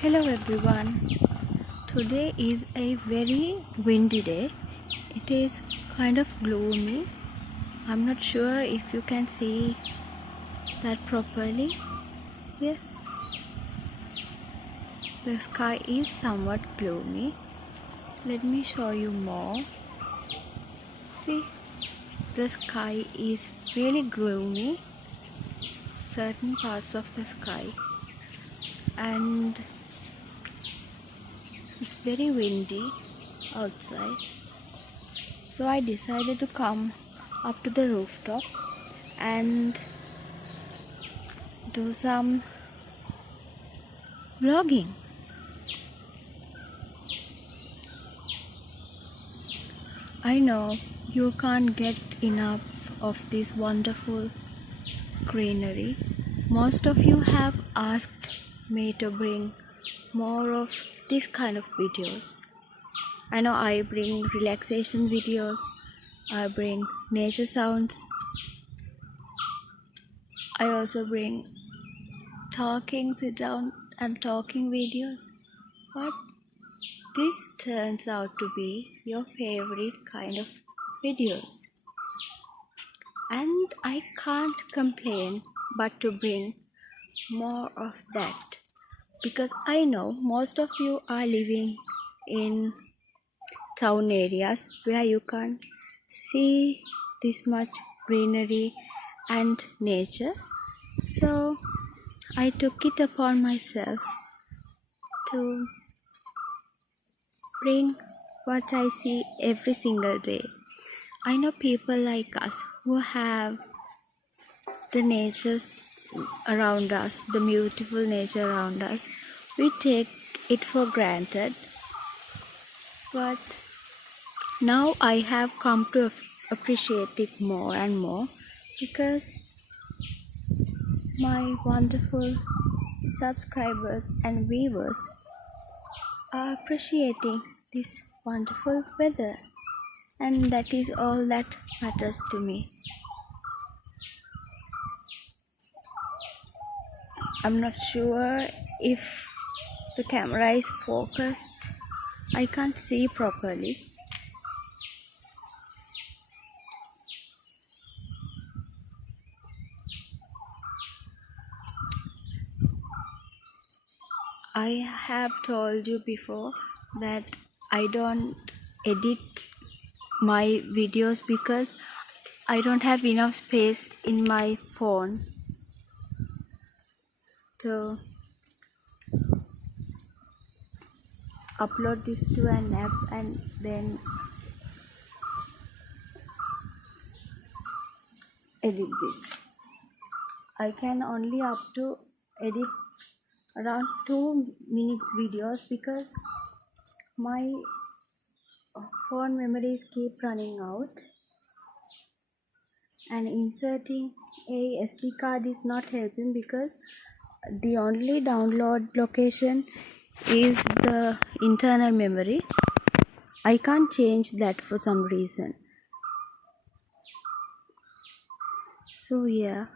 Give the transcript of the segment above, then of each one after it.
Hello everyone. Today is a very windy day. It is kind of gloomy. I'm not sure if you can see that properly. Yeah. The sky is somewhat gloomy. Let me show you more. See, the sky is really gloomy. Certain parts of the sky, and it's very windy outside. So I decided to come up to the rooftop and do some vlogging. I know you can't get enough of this wonderful greenery. Most of you have asked me to bring more of this kind of videos. I know I bring relaxation videos, I bring nature sounds, I also bring sit down and talking videos. But this turns out to be your favorite kind of videos. And I can't complain but to bring more of that, because I know most of you are living in town areas where you can see this much greenery and nature. So I took it upon myself to bring what I see every single day. I know people like us who have the natures around us, the beautiful nature around us, we take it for granted. But now I have come to appreciate it more and more, because my wonderful subscribers and viewers are appreciating this wonderful weather, and that is all that matters to me. I'm not sure if the camera is focused. I can't see properly. I have told you before that I don't edit my videos because I don't have enough space in my phone to upload this to an app and then edit this. I can only up to edit around 2 minutes videos because my phone memories keep running out, and inserting a SD card is not helping because the only download location is the internal memory. I can't change that for some reason. So yeah,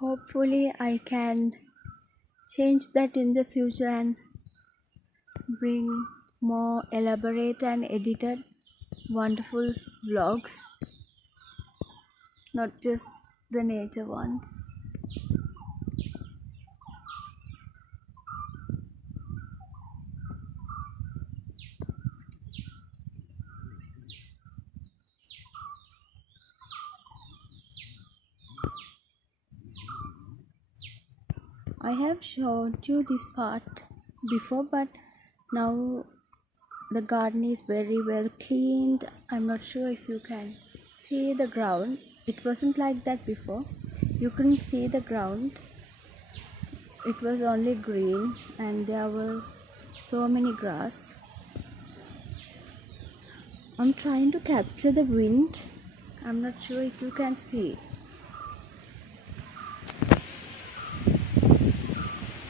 hopefully I can change that in the future and bring more elaborate and edited wonderful vlogs, not just the nature ones. I have showed you this part before, but now the garden is very well cleaned. I'm not sure if you can see the ground. It wasn't like that before. You couldn't see the ground. It was only green and there were so many grass. I'm trying to capture the wind. I'm not sure if you can see.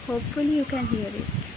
Hopefully you can hear it.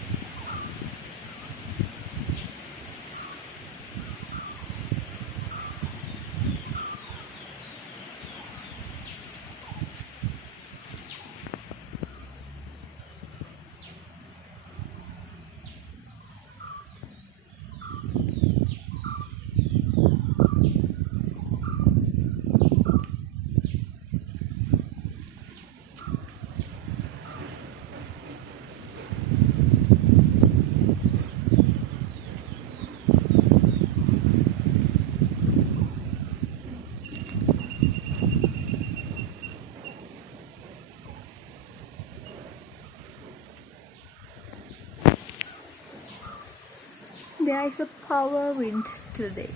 There's a power wind today.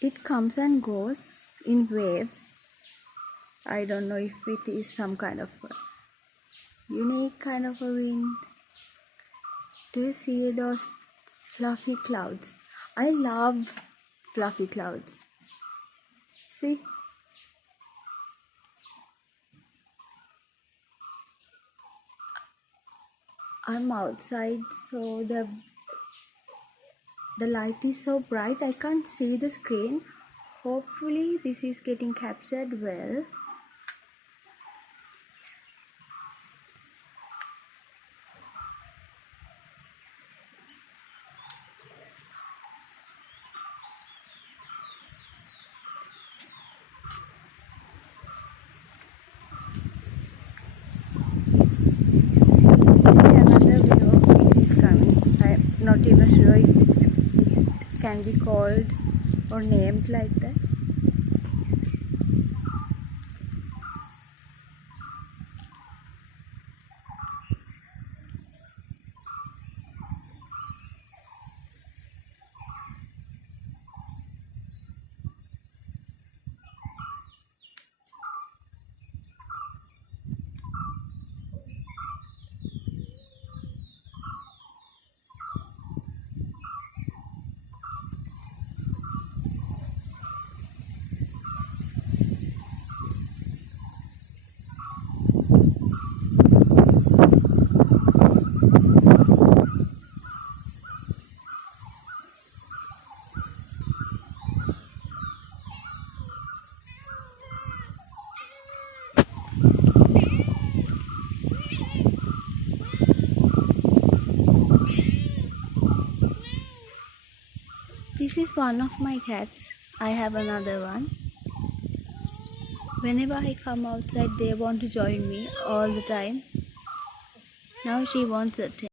It comes and goes in waves. I don't know if it is some kind of a unique kind of a wind. Do you see those fluffy clouds? I love fluffy clouds. See? I'm outside, so the light is so bright I can't see the screen. Hopefully this is getting captured well. See, another wave of wind is coming. I'm not even sure if it can be called or named like that. This is one of my cats. I have another one. Whenever I come outside, they want to join me all the time. Now she wants attention.